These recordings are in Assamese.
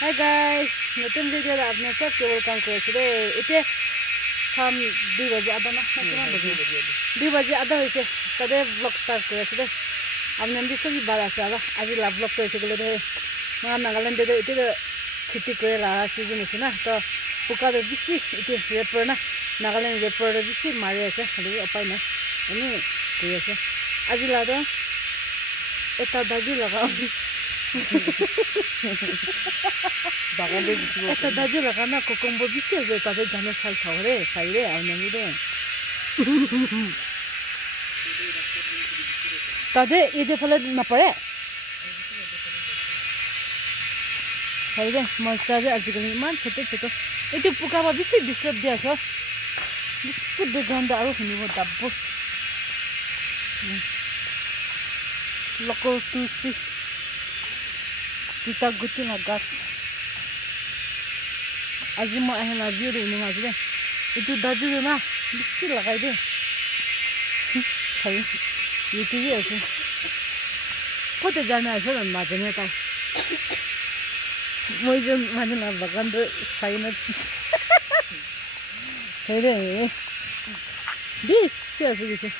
Hi guys, নতুন ভিডিও আপনার সবকে ওয়েলকাম করেছি রে। এতে শাম 2 বাজে আধা না কিমান বাজে 2 বাজে আধা হয়েছে তাদের ব্লগ স্টার্ট করেছে রে। আপনার দি সবই বার আছে আর আজি লাভ ব্লগ করেছে বলে রে মা নাগাল্যান্ডে এতে খেতি করে লাগা সিজন আছে না তো পোকাতে বেশি এতে রেপার না নাগাল্যান্ড রেপার বেশি মারি আছে খালি উপায় নাই এনে করে আছে আজি লাগা এটা দাজি লাগা একটা দাজি লাগা না কোকম্বো বেশি আছে তাদের জানে সাই সাওরে সাইরে আউনামি রে তাদের এদের ফলে না পারে সাইরে মরচারে আজকাল ইমান ছোট ছোট এটি পোকাবা বেশি ডিস্টার্ব দিয়ে আস বেশি বেকগ্রাউন্ডে আরো শুনিব দাব্ব লোকল তুলসী তিতা গুটি না গাছ আজি মই আহে না ভিডিও দে ইমান আজি এটো দাজু না বেশি লাগাই দে সাই ইউটিউবে আছে কোতে জানা আছে না জানে তাই মই যে মানে না বাগান দে সাই না সাই রে বেশি আছে কিছু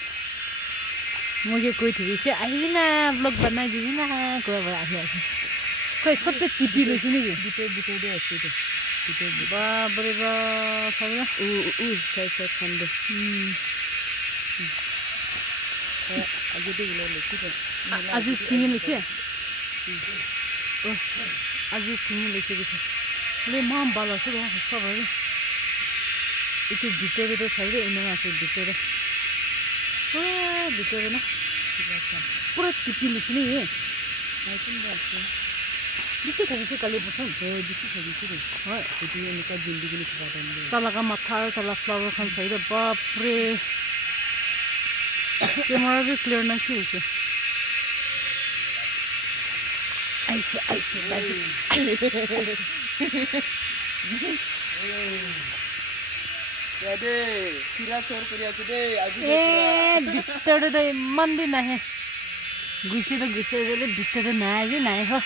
मुझे कोई थी से आई ना ब्लॉग बनाई दी ना कोई बड़ा है कोई सब पे टीपी लो सुनी के बिटे दे ऐसे तो बिटे बाप रे बा सब ना साइड खंडे आगे दे ले ले ठीक है आज सिंह ले से ओ आज सिंह ले से ले मां बाला से सब है इतो बिटे दे साइड इनगा से बिटे दे बिटे ना पूरा टिपी लिसनी है बिसे था बिसे कले पसंद है बिसे था बिसे हां तो ये निका जल्दी के लिए खा देंगे तला का माथा तला फ्लावर खान सही रे बाप रे कैमरा भी क्लियर ना की उसे ऐसे यादे किरा चोर करिया दे आज बिटर दे मंदी ना है गुसे दे बिटर ना हो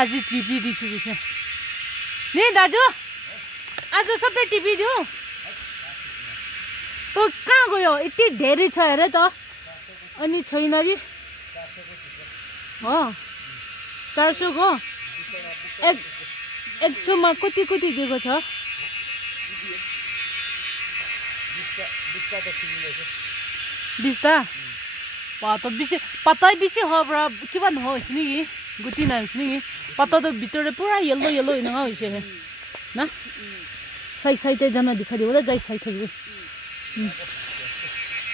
आज टीवी दिसु गुसे नहीं दाजू आज सब टीवी दो तो कहाँ गयो इतनी देरी छ रे तो अनि छैन बि हो 400 को एक 100 मा कति दिएको छ बिस्ता पाता बेसी पताई बेसी हब्रा किमान हो इसनी गुटी ना इसनी पता तो भितरे पूरा येलो इनगा होइसे है ना साइड जाना दिखा दिबो गाइस साइड थबो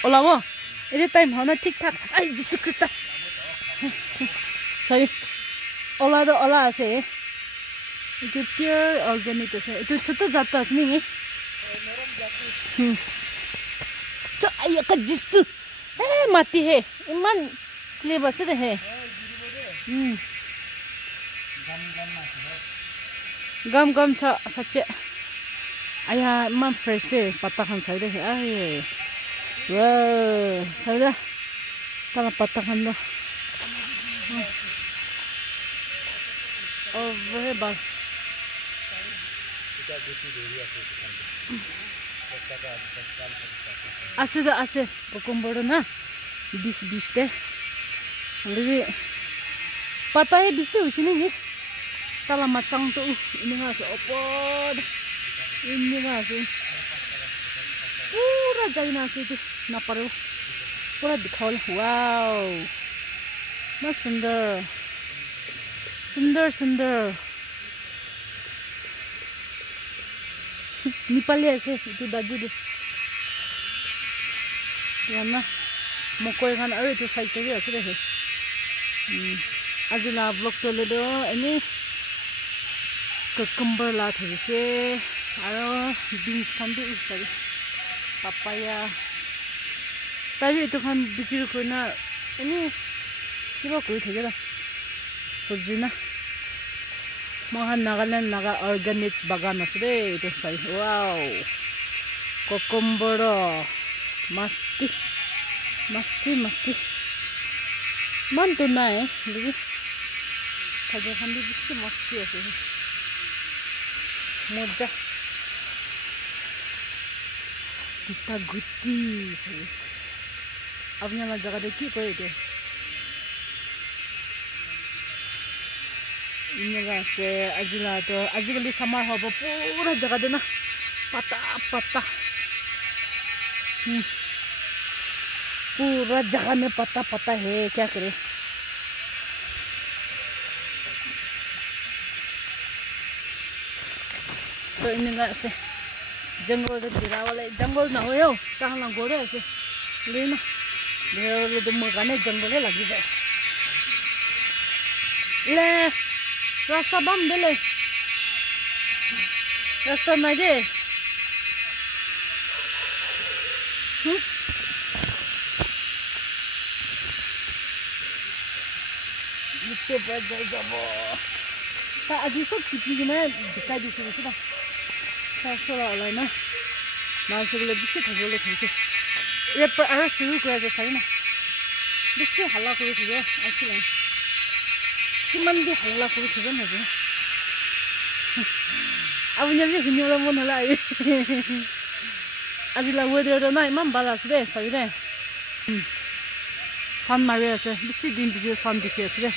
ओलाबो एदे टाइम होना ठीक ठाक आई जिसु क्रिस्ता सही ओला আছে इतो प्योर ऑर्गेनिक আছে इतो छोटो जात আছে नी आया का जिसु माती है इमान स्लेब আছে दे है गम छ सच्चे आया इमान फ्रेश दे पत्ता खान साइड है आए वाह साइड तला पत्ता खान दो ओ वे बा আছে কোকম্বর না 20 তে অলরেডি পাতা হে বেশি হইছে নি তালা মাচাং তো ইনিগা আছে অপর ইনিগা আছে পুরা যাইনা আছে তো না পারো পুরা দিখাও ওয়াও মস্ত সুন্দর निपाली আছে itu দাজু দে না মকই খান আৰু itu সাইড থেকে আছে ৰে আজি লা ব্লগ তলে দো এনে কুকুম্বাৰ লা থৈছে আৰু বিনস খান দি উছারে পাপায়া তাই itu খান বিক্রি কইনা এনে কিবা কই থাকে না সবজি না Mahan Nagaland naga organic bagan asde itu sai wow kokomboro masti man tu nae lagi থাকে খান দি বেছি মস্তি আছে মজা কিতা গুটি সবে আপনি আমার জায়গাতে কি করে এটা ইনগা আছে আজিলা তো আজিকালি সামার হব পুরা জায়গাতে না পাতা পাতা पूरा जगह में पता पता है क्या करे तो इनका से जंगल से गिरा वाले जंगल ना हो यो कहाँ ना गोरे ऐसे लेना ले तो मकाने जंगल है लगी जाए ले रास्ता बंद दे ले रास्ता ना जे इतने बज जाए जब ता अजी सब कितनी में दिखाई दी सी ना ता सोला वाला ना माल से ले बिसे था बोले थे ये पर अरे शुरू कर दे सही ना बिसे हल्ला करे थे ऐसे नहीं कि मन भी हल्ला करे थे ना जो अब ये भी हुई वाला मन हल्ला है अजी ला weather तो ना इमान बालास दे सही दे sun मारे ऐसे बिसे दिन बिसे sun दिखे ऐसे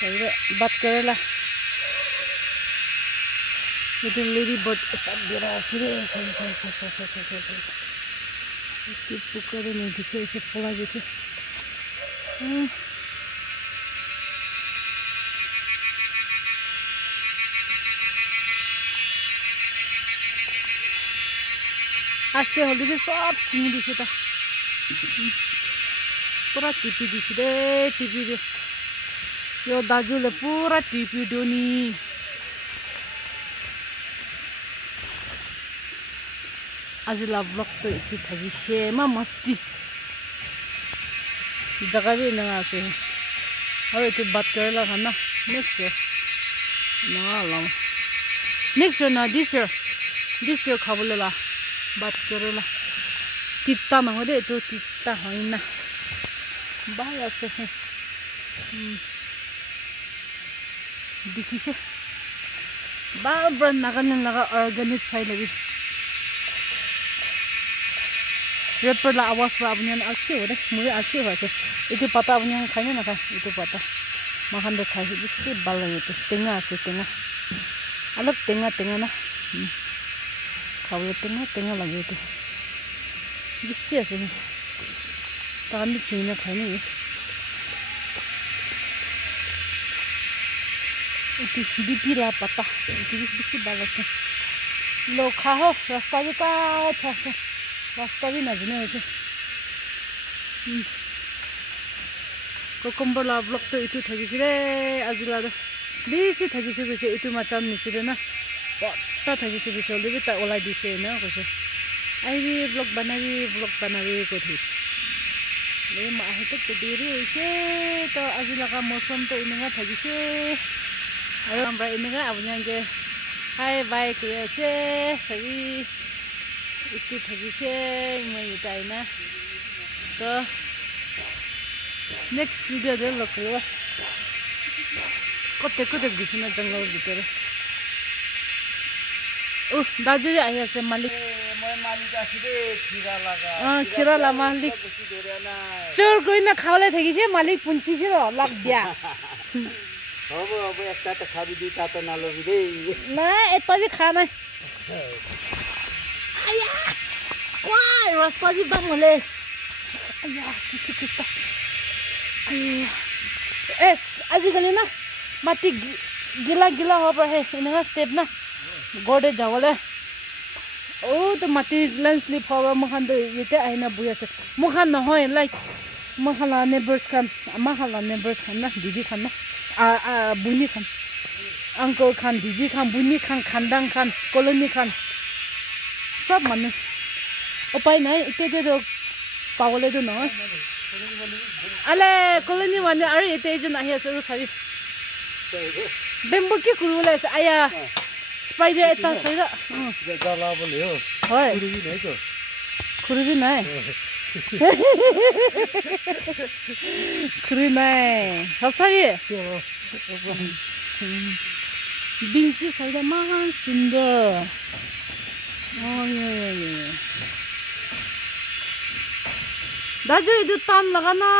सही बात करे ला ये लेडी बर्ड बेरा सही सही सही सही सही सही सही सही पुकारे नहीं दिखे ऐसे फला जैसे आज से होली भी सब छिंग दिसे था पूरा टीपी दिसे दे टीपी दे यो दाजू ले पूरा टीपी दोनी आज ला ब्लॉक तो इतनी थकी शेमा मस्ती जगह भी ना आसे और इतनी बात करे ला खाना नेक्स्ट ना लाओ नेक्स्ट ना दिस year खाबले ला बात करे ला कितना ना हो दे तो कितना हो ना बाहर से है दिखी से बार बार नगरने लगा ऑर्गेनिक साइड लगी रेपर ला आवाज पर अपने अच्छे हो रहे मुझे अच्छे हो से इतने पता अपने खाने ना खाए इतने पता माखन दे खाए इससे बाल लगे तो टेंगा से टेंगा अलग टेंगा टेंगा ना खावले टेंगा लगे तो इससे ऐसे तान भी छीने खाने ये इतनी बीपी ला पता इतनी बिसी बाल से लोग खाओ रास्ता भी का अच्छा रास्ता भी ना जने ऐसे कोकम्बर ला ब्लॉक तो इतु थकी रे आज ला बेसी थकी से बेसी इतु मचान निचे ना पट्टा थकी से बेसी होले भी ता ओला दिसे ना कैसे आई भी ब्लॉक बनावी को थी ले मा है तो देरी होइसे तो आज लगा मौसम तो इनगा थकी से अरे हम भाई इनगा अब जाएंगे हाय बाय कैसे सभी इतनी थकी से मैं बताई ना तो नेक्स्ट वीडियो दे लो करो कोते घुसना जंगल भीतर ओ दाजू आया से मालिक मैं मालिक आसिदे खीरा लगा खीरा ला मालिक चोर कोई ना खावले थकी से मालिक पुंची से लग दिया अब एकटा त खाबी दुईटा त नलबी दे ना एता भी खाना आया वाह रास्ता भी बंद होले आया किसी किस्ता आया आजिकली ना माटी गिला हो पर है इनका स्टेप ना गोडे जावले ओ तो माटी लैंडस्लाइड हो मखान तो ये आइना बुया से मखान न होय लाइक मखाला नेबर्स खान ना दीदी खान ना बुनी खान अंकल खान दीदी खान बुनी खान खानदां खान कॉलोनी खान सब माने उपाय नहीं इतने तो पावले तो ना अले कॉलोनी माने अरे इतने जो नहीं है सर सारी बेम्बू की कुरुले से आया स्पाइडर इतना सारा जाला बोले हो होय कुरुली नहीं तो খুৰিবি নাই খুৰি নাই সঁচাবি বিনছ বি চাইডে ইমান সুন্দৰ দাজু এইটো টান লগা না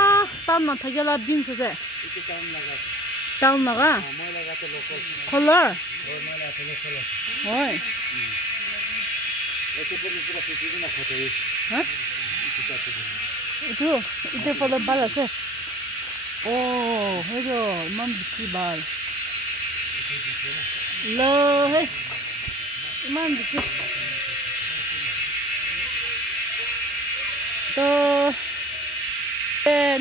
টান নাথাকিলে বিনছ আছে itu tahun laga. টান লগা Mau laga tu lokal. খোলৰ Oh, mau laga tu lokal. হয় Itu pun itu lah sisi nak foto ini. হা Itu satu. এইটো এতিয়া ফলত ভাল আছে সেইটো ইমান বেছি ভাল হে ইমান বেছি তো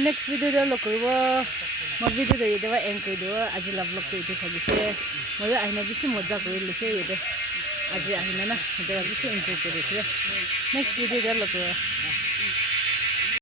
নেক্সট ভিডিঅ'টো লগ কৰিব মই ভিডিঅ'টো ইয়াতে এণ্ড কৰি দিব আজি লাভ লগটো এইটো থাকিছে মই আহিনা বেছি মজা কৰি লৈছে ইয়াতে আজি আহিনা না সেইটো বেছি এনজয় কৰিছে নেক্সট ভিডিঅ'টো লগ কৰিব